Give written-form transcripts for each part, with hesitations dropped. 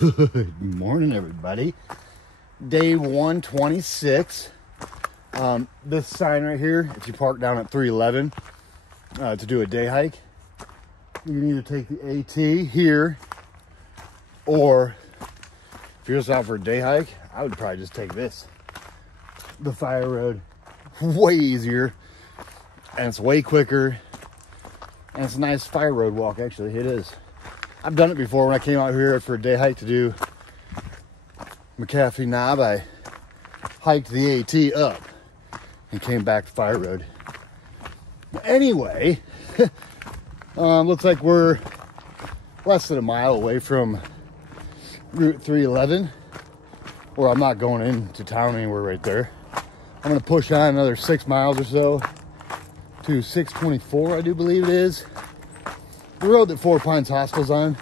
Good morning, everybody. Day 126. This sign right here, if you park down at 311 to do a day hike, you can either take the AT here, or if you're just out for a day hike, I would probably just take this. The fire road, way easier, and it's way quicker, and it's a nice fire road walk. Actually, it is. I've done it before when I came out here for a day hike to do McAfee Knob. I hiked the AT up and came back to fire road. Anyway, looks like we're less than a mile away from Route 311, or I'm not going into town anywhere right there. I'm gonna push on another 6 miles or so to 624, I do believe it is. The road that Four Pines Hospital's on.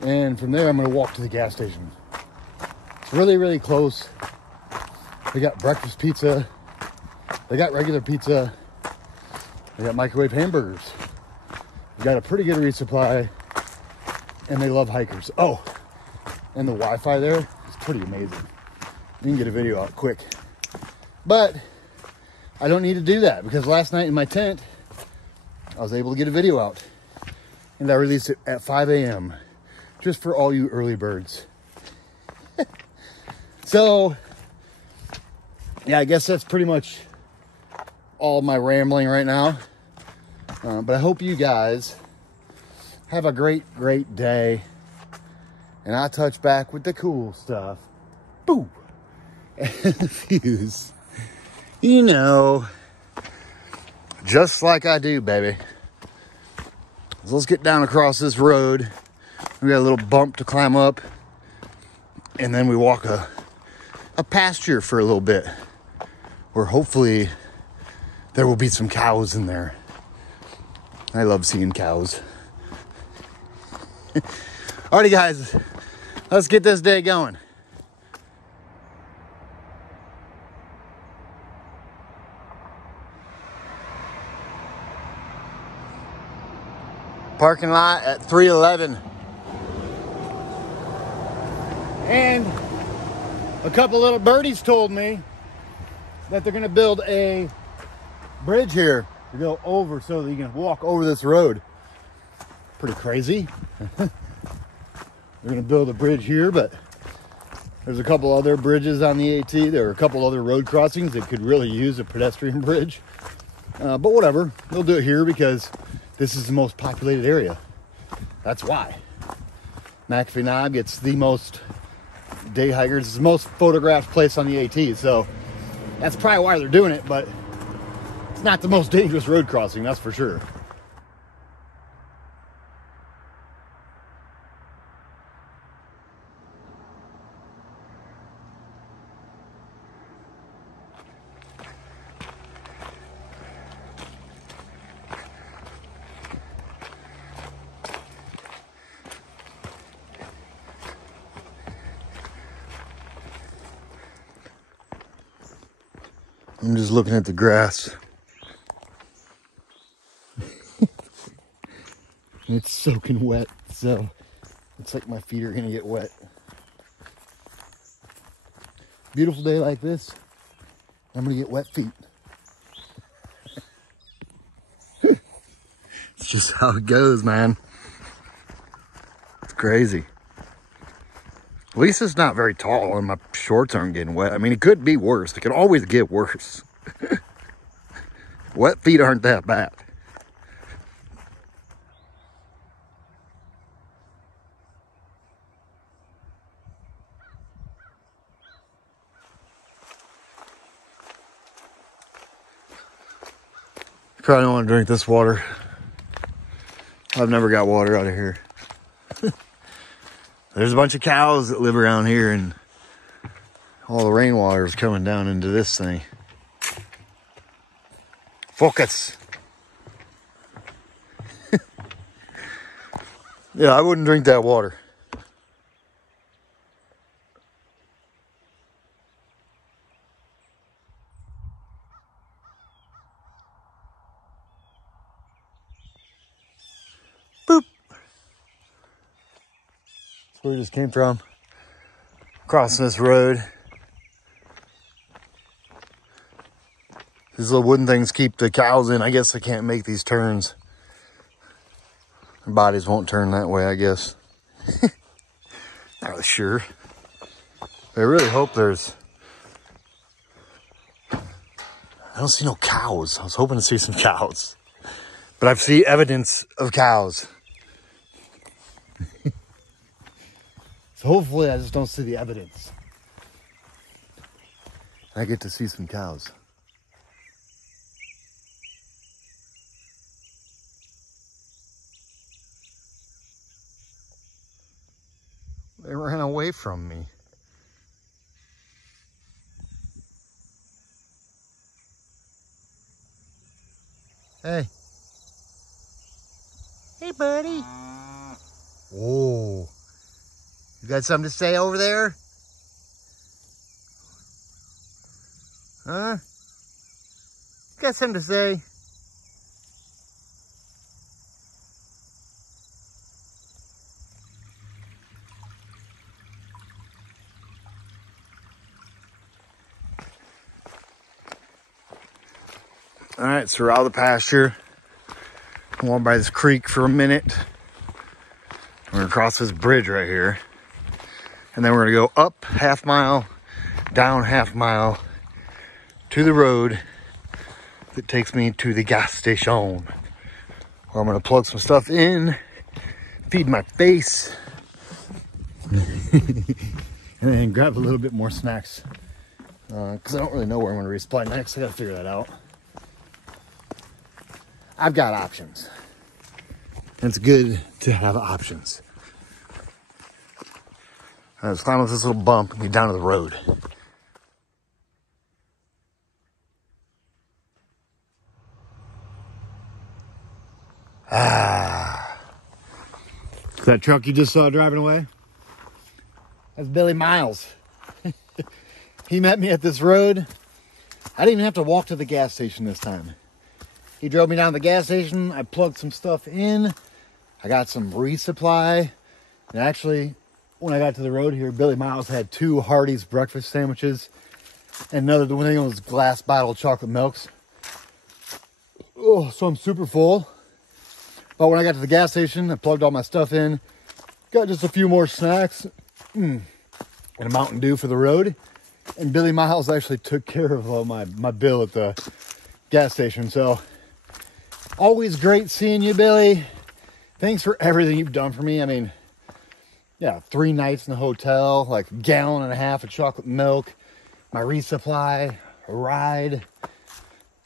And from there, I'm gonna walk to the gas station. It's really, really close. They got breakfast pizza. They got regular pizza. They got microwave hamburgers. They got a pretty good resupply. And they love hikers. Oh, and the Wi-Fi there is pretty amazing. You can get a video out quick. But I don't need to do that because last night in my tent, I was able to get a video out. And I released it at 5 a.m. just for all you early birds. So, yeah, I guess that's pretty much all my rambling right now. But I hope you guys have a great, great day. And I'll touch back with the cool stuff. Boo! And the views. You know, just like I do, baby. So let's get down across this road. We got a little bump to climb up. And then we walk a pasture for a little bit. Where hopefully there will be some cows in there. I love seeing cows. Alrighty, guys. Let's get this day going. Parking lot at 311. And a couple little birdies told me that they're gonna build a bridge here to go over so that you can walk over this road. Pretty crazy. They're gonna build a bridge here, but there's a couple other bridges on the AT. There are a couple other road crossings that could really use a pedestrian bridge. But whatever, they'll do it here because this is the most populated area. That's why. McAfee Knob gets the most day hikers. It's the most photographed place on the AT. So that's probably why they're doing it, but it's not the most dangerous road crossing, that's for sure. I'm just looking at the grass. It's soaking wet, so it's like my feet are gonna get wet. Beautiful day like this, I'm gonna get wet feet. It's just how it goes, man. It's crazy. At least it's not very tall and my shorts aren't getting wet. I mean, it could be worse. It could always get worse. Wet feet aren't that bad. Probably don't want to drink this water. I've never got water out of here. There's a bunch of cows that live around here and all the rainwater is coming down into this thing. Focus. Yeah, I wouldn't drink that water. Boop. That's where we just came from. Crossing this road. These little wooden things keep the cows in. I guess I can't make these turns. Their bodies won't turn that way, I guess. Not really sure. I really hope there's... I don't see no cows. I was hoping to see some cows. But I see evidence of cows. So hopefully I just don't see the evidence. I get to see some cows. They ran away from me. Hey. Hey, buddy. Whoa. You got something to say over there? Huh? You got something to say? All right, so we're out of the pasture. I'm walking by this creek for a minute. We're gonna cross this bridge right here. And then we're gonna go up half mile, down half mile to the road that takes me to the gas station, where I'm gonna plug some stuff in, feed my face, and then grab a little bit more snacks. Because I don't really know where I'm gonna resupply next. I gotta figure that out. I've got options. It's good to have options. Let's climb up this little bump and get down to the road. That truck you just saw driving away? That's Billy Miles. He met me at this road. I didn't even have to walk to the gas station this time. He drove me down to the gas station. I plugged some stuff in. I got some resupply. And actually, when I got to the road here, Billy Miles had 2 Hardee's breakfast sandwiches. And another thing was glass bottle chocolate milks. Oh, so I'm super full. But when I got to the gas station, I plugged all my stuff in. Got just a few more snacks. And a Mountain Dew for the road. And Billy Miles actually took care of my bill at the gas station. So... always great seeing you, Billy. Thanks for everything you've done for me. I mean, yeah, 3 nights in the hotel, like 1.5 gallons of chocolate milk, my resupply, a ride.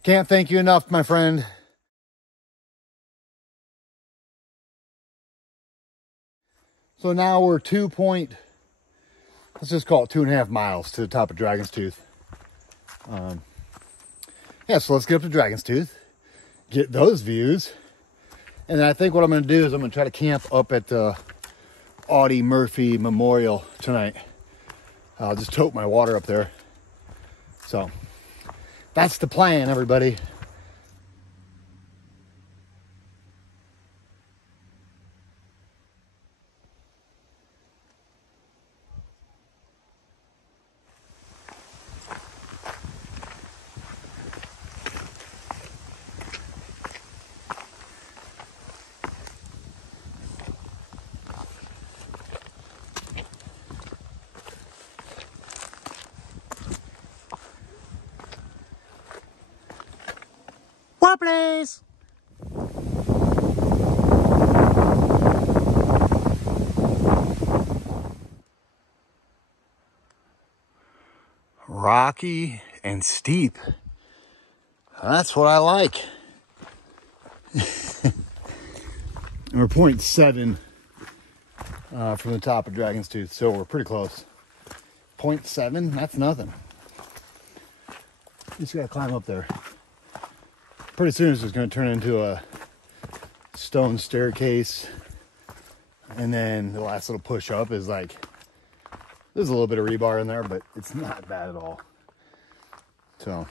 Can't thank you enough, my friend. So now we're let's just call it 2.5 miles to the top of Dragon's Tooth. Yeah, so let's get up to Dragon's Tooth. Get those views, and then I think what I'm going to do is I'm going to try to camp up at the Audie Murphy Memorial tonight. I'll just tote my water up there. So that's the plan, everybody. Wobblies! Rocky and steep. That's what I like. And we're 0.7 from the top of Dragon's Tooth, so we're pretty close. 0.7, that's nothing. You just gotta climb up there. Pretty soon it's just gonna turn into a stone staircase. And then the last little push up is like, there's a little bit of rebar in there, but it's not bad at all. So,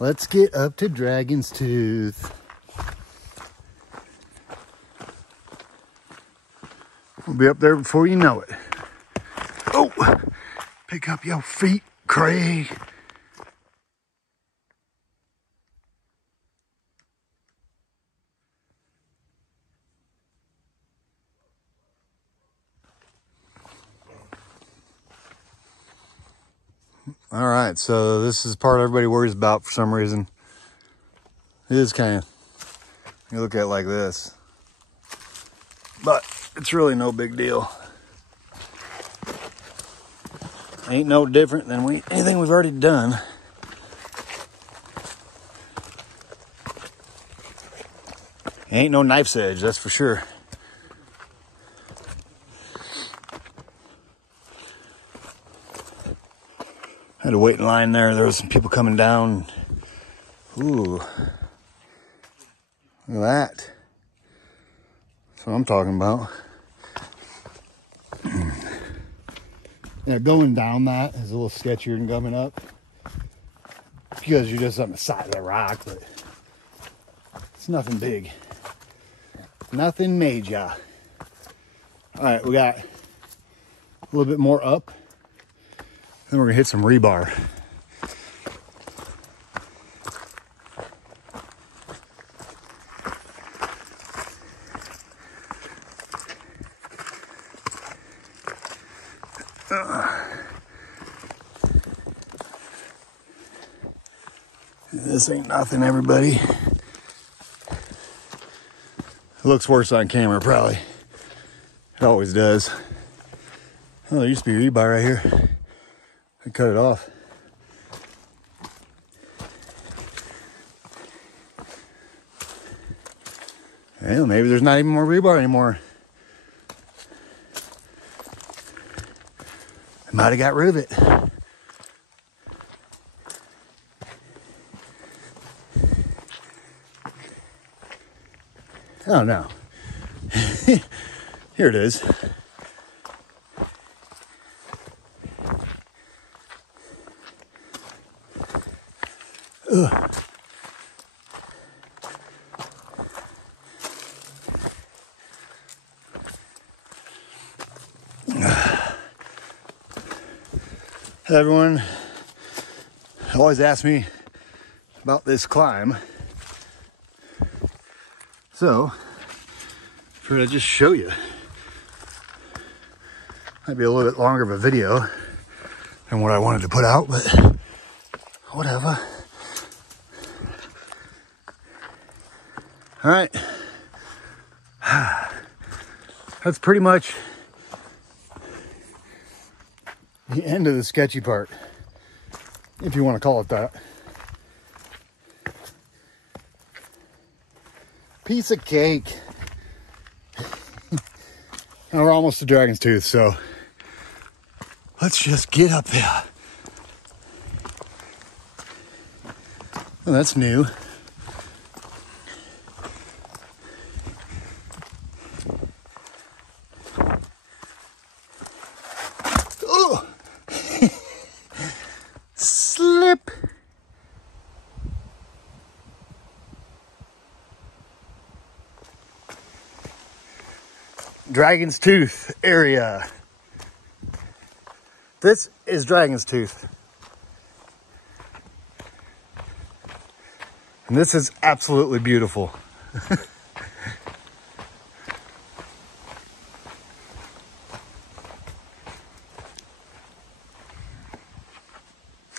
let's get up to Dragon's Tooth. We'll be up there before you know it. Oh, pick up your feet, Craig. All right, so this is the part everybody worries about for some reason. It is kind of, you look at it like this, but it's really no big deal. Ain't no different than anything we've already done. Ain't no knife's edge, that's for sure. Had to wait in line there. There was some people coming down. Ooh. Look at that. That's what I'm talking about. Yeah, going down that is a little sketchier than coming up. Because you're just on the side of the rock, but it's nothing big. Nothing major. Alright, we got a little bit more up. Then we're gonna hit some rebar. This ain't nothing, everybody. It looks worse on camera, probably. It always does. Oh, there used to be rebar right here. I cut it off. Well, maybe there's not even more rebar anymore. I might have got rid of it. Oh no. Here it is. Ugh. Everyone always asks me about this climb. So, for to just show you. Might be a little bit longer of a video than what I wanted to put out, but whatever. All right. That's pretty much the end of the sketchy part, if you want to call it that. Piece of cake. And we're almost to Dragon's Tooth, so let's just get up there. Oh, that's new. Oh! Slip. Dragon's Tooth area. This is Dragon's Tooth. And this is absolutely beautiful.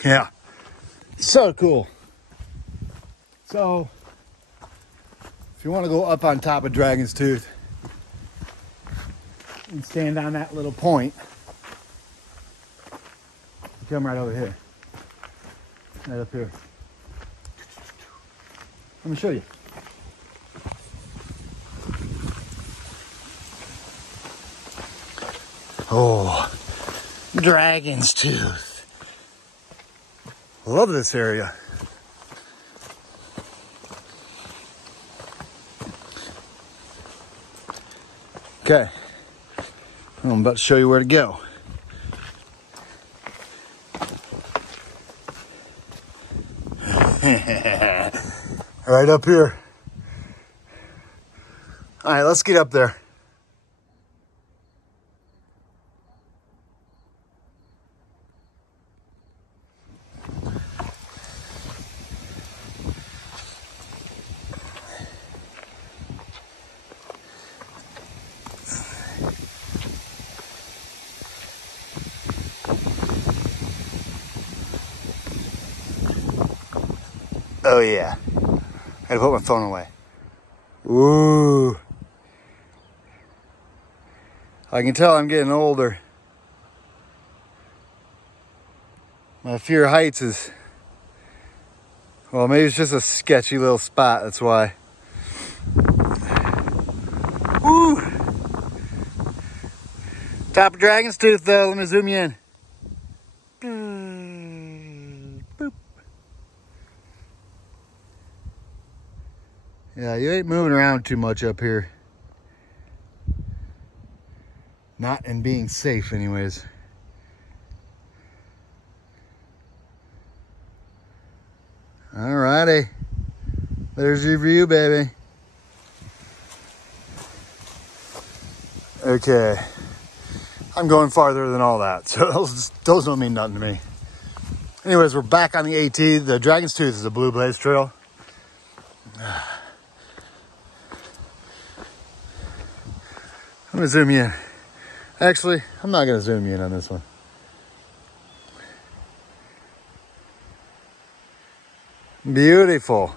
Yeah, so cool. So, if you want to go up on top of Dragon's Tooth and stand on that little point, come right over here, right up here. Let me show you. Oh, Dragon's Tooth. Love this area. Okay, I'm about to show you where to go. Right up here. All right, let's get up there. Oh yeah. I gotta put my phone away. Ooh. I can tell I'm getting older. My fear of heights is, well, maybe it's just a sketchy little spot, that's why. Woo! Top of Dragon's Tooth though, let me zoom you in. Boop. Yeah, you ain't moving around too much up here. Not in being safe anyways. Alrighty. There's your view, baby. Okay. I'm going farther than all that, so those don't mean nothing to me. Anyways, we're back on the AT. The Dragon's Tooth is a Blue Blaze trail. I'm gonna zoom you in. Actually, I'm not gonna zoom you in on this one. Beautiful.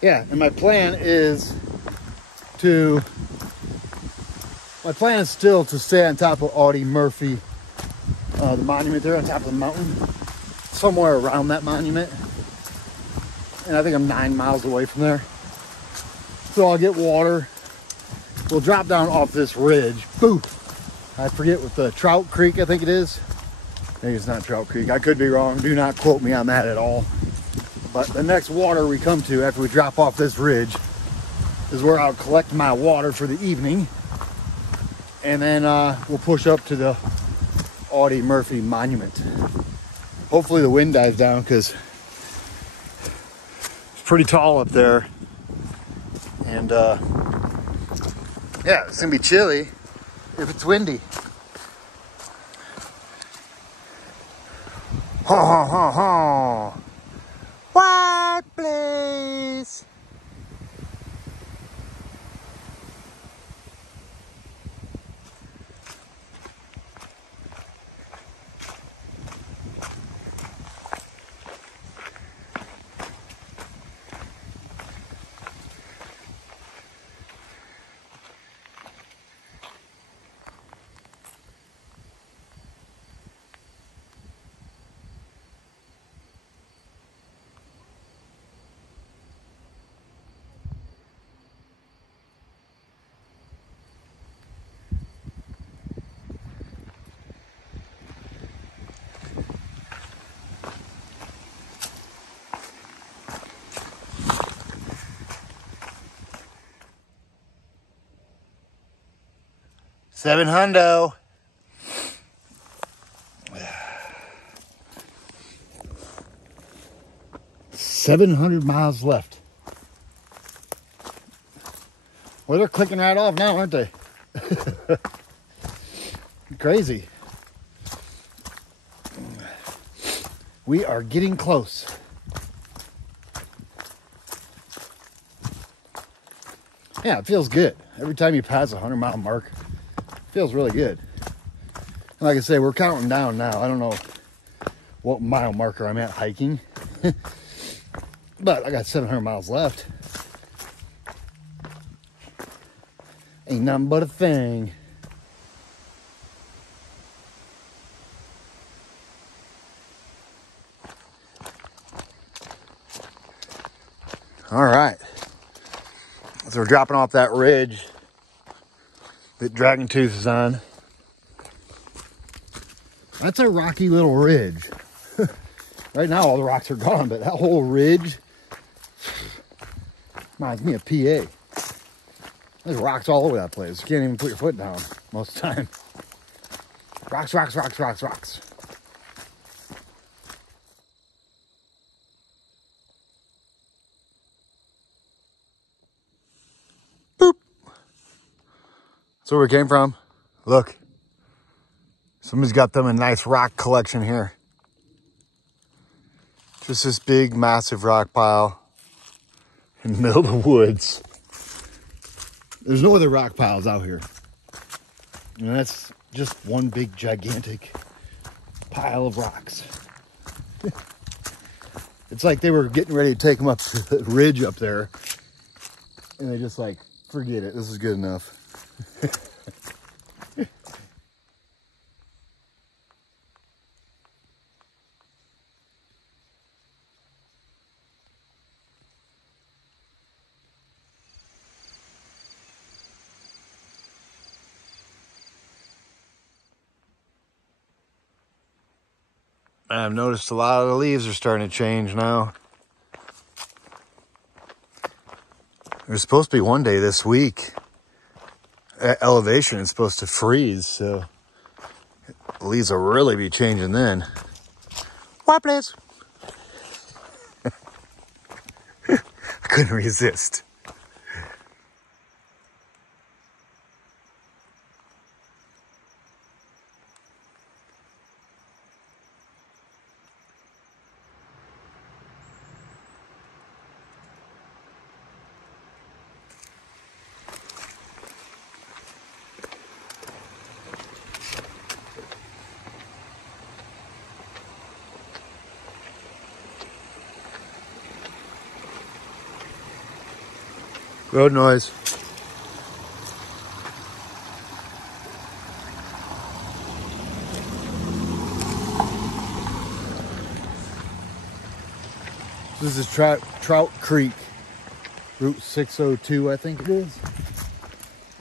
Yeah, and my plan is still to stay on top of Audie Murphy, the monument there on top of the mountain, somewhere around that monument. And I think I'm 9 miles away from there. So I'll get water. We'll drop down off this ridge. Boo! I forget what the Trout Creek, I think it is. Maybe it's not Trout Creek. I could be wrong. Do not quote me on that at all. But the next water we come to after we drop off this ridge is where I'll collect my water for the evening. And then we'll push up to the Audie Murphy monument. Hopefully the wind dies down because it's pretty tall up there. And yeah, it's gonna be chilly if it's windy. Ha ha ha ha. What place? $700. 700 miles left. Well, they're clicking right off now, aren't they? Crazy. We are getting close. Yeah, it feels good. Every time you pass a 100-mile mark, it feels really good. And like I say, we're counting down now. I don't know what mile marker I'm at hiking. But I got 700 miles left. Ain't nothing but a thing. All right. So we're dropping off that ridge that Dragon Tooth is on. That's a rocky little ridge. Right now all the rocks are gone, but that whole ridge reminds me of PA. There's rocks all over that place. You can't even put your foot down most of the time. Rocks, rocks, rocks, rocks, rocks. Boop. That's where we came from. Look. Somebody's got them a nice rock collection here. Just this big, massive rock pile in the middle of the woods. There's no other rock piles out here. And that's just one big, gigantic pile of rocks. It's like they were getting ready to take them up the ridge up there. And they just like, forget it, this is good enough. I've noticed a lot of the leaves are starting to change now. There's supposed to be one day this week. Elevation is supposed to freeze, so the leaves will really be changing then. What, please? I couldn't resist. Road noise. This is Trout Creek, Route 602, I think it is.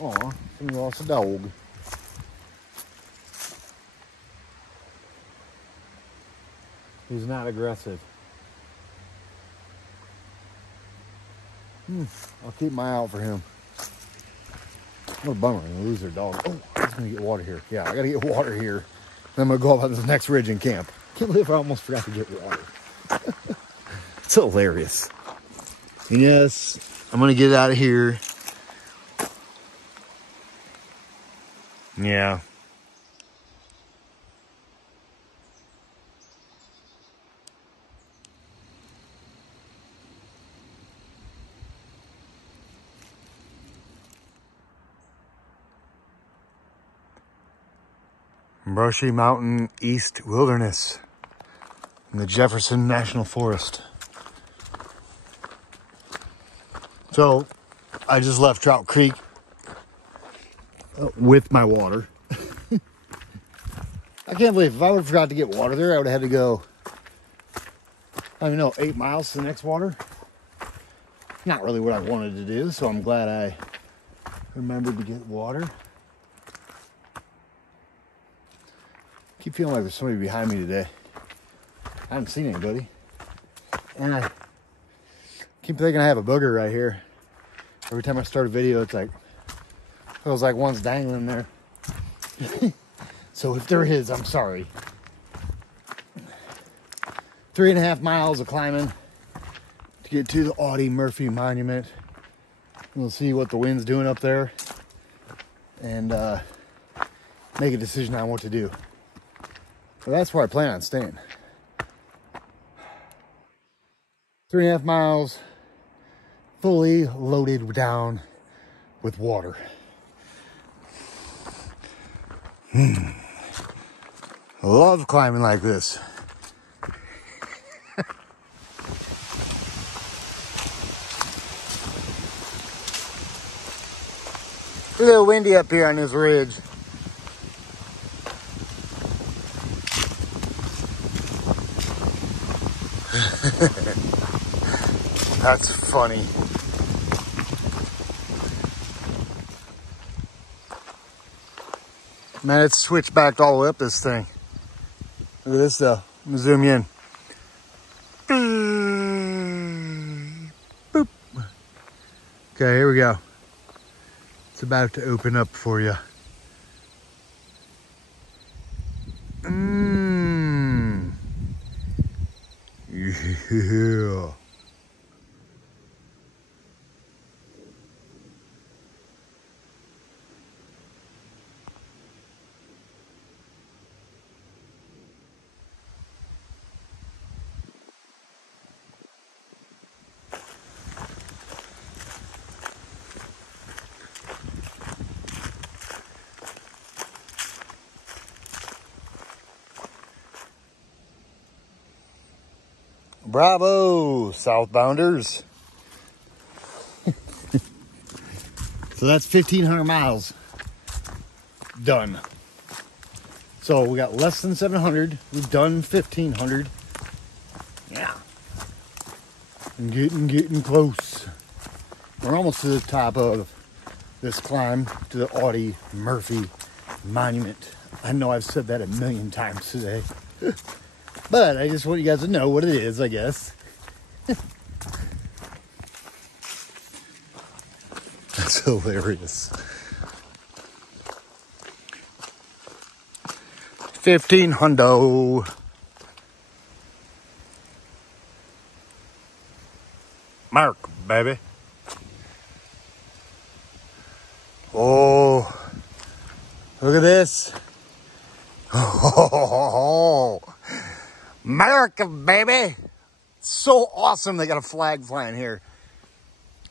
Aw, we lost a dog. He's not aggressive. I'll keep my eye out for him. What a bummer, I'm gonna lose their dog. Oh, I'm gonna get water here. Yeah, I gotta get water here. Then I'm gonna go up on this next ridge and camp. Can't believe I almost forgot to get water. It's hilarious. And yes, I'm gonna get out of here. Yeah. Brushy Mountain East Wilderness in the Jefferson National Forest. So I just left Trout Creek with my water. I can't believe if I would have forgot to get water there, I would have had to go, I don't know, 8 miles to the next water. Not really what I wanted to do, so I'm glad I remembered to get water. Keep feeling like there's somebody behind me today. I haven't seen anybody. And I keep thinking I have a booger right here. Every time I start a video, it's like, feels like one's dangling there. So if there is, I'm sorry. 3.5 miles of climbing to get to the Audie Murphy Monument. We'll see what the wind's doing up there and make a decision on what to do. Well, that's where I plan on staying. 3.5 miles, fully loaded down with water. I love climbing like this. It's a little windy up here on this ridge. That's funny. Man, it's switched back all the way up this thing. Look at this though. I'm gonna zoom you in. Boop. Okay, here we go. It's about to open up for you. Yeah. Bravo, southbounders. So that's 1,500 miles done. So we got less than 700. We've done 1,500. Yeah. And getting close. We're almost to the top of this climb to the Audie Murphy Monument. I know I've said that a million times today. But I just want you guys to know what it is, I guess. That's hilarious. 1,500. Mark, baby. Oh, look at this. Oh, America, baby. So awesome they got a flag flying here.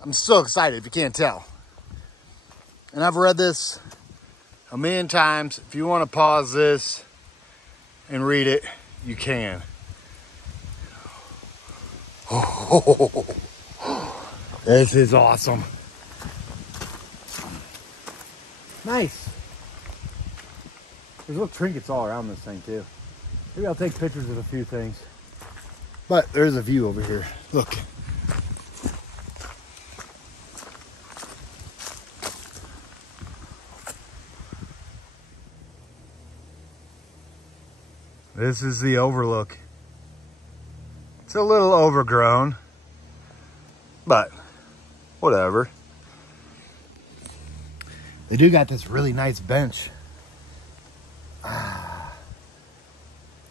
I'm so excited if you can't tell. And I've read this a million times. If you want to pause this and read it, you can. Oh, this is awesome. Nice. There's little trinkets all around this thing too. Maybe I'll take pictures of a few things. But there's a view over here. Look. This is the overlook. It's a little overgrown, but whatever. They do got this really nice bench. So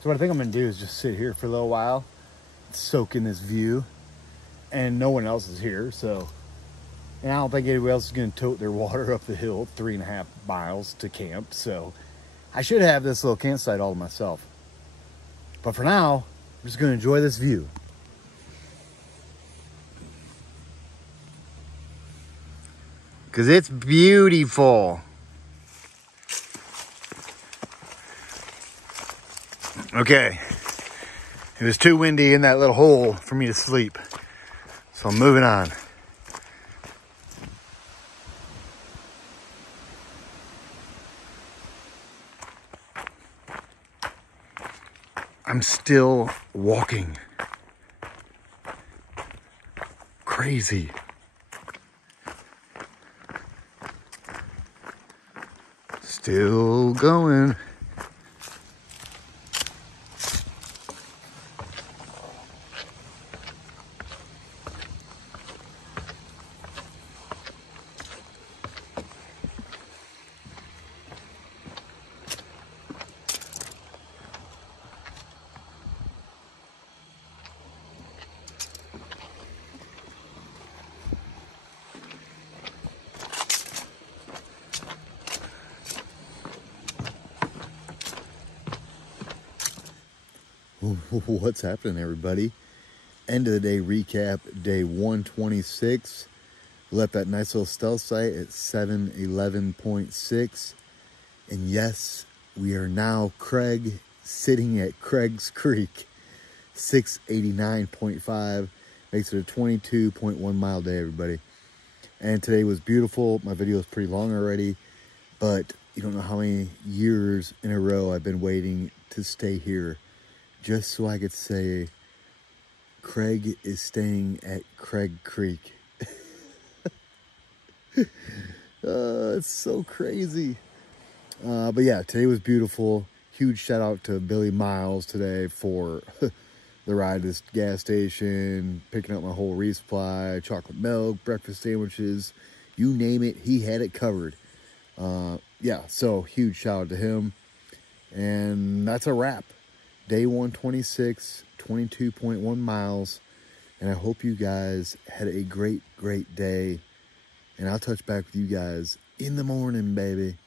what I think I'm gonna do is just sit here for a little while, soak in this view, and no one else is here, so. And I don't think anybody else is gonna tote their water up the hill 3.5 miles to camp, so I should have this little campsite all to myself. But for now, I'm just gonna enjoy this view. Because it's beautiful. Okay. It was too windy in that little hole for me to sleep. So I'm moving on. I'm still walking. Crazy. Still going. What's happening, everybody? End of the day recap, day 126. Left that nice little stealth site at 711.6. And yes, we are now sitting at Craig's Creek, 689.5. Makes it a 22.1 mile day, everybody. And today was beautiful. My video is pretty long already, but you don't know how many years in a row I've been waiting to stay here just so I could say Craig is staying at Craig Creek. It's so crazy. But yeah, today was beautiful. Huge shout out to Billy Miles today for the ride to this gas station, picking up my whole resupply, chocolate milk, breakfast sandwiches, you name it, he had it covered. Yeah, so huge shout out to him. And that's a wrap. Day 126, 22.1 miles. And I hope you guys had a great, great day. And I'll touch back with you guys in the morning, baby.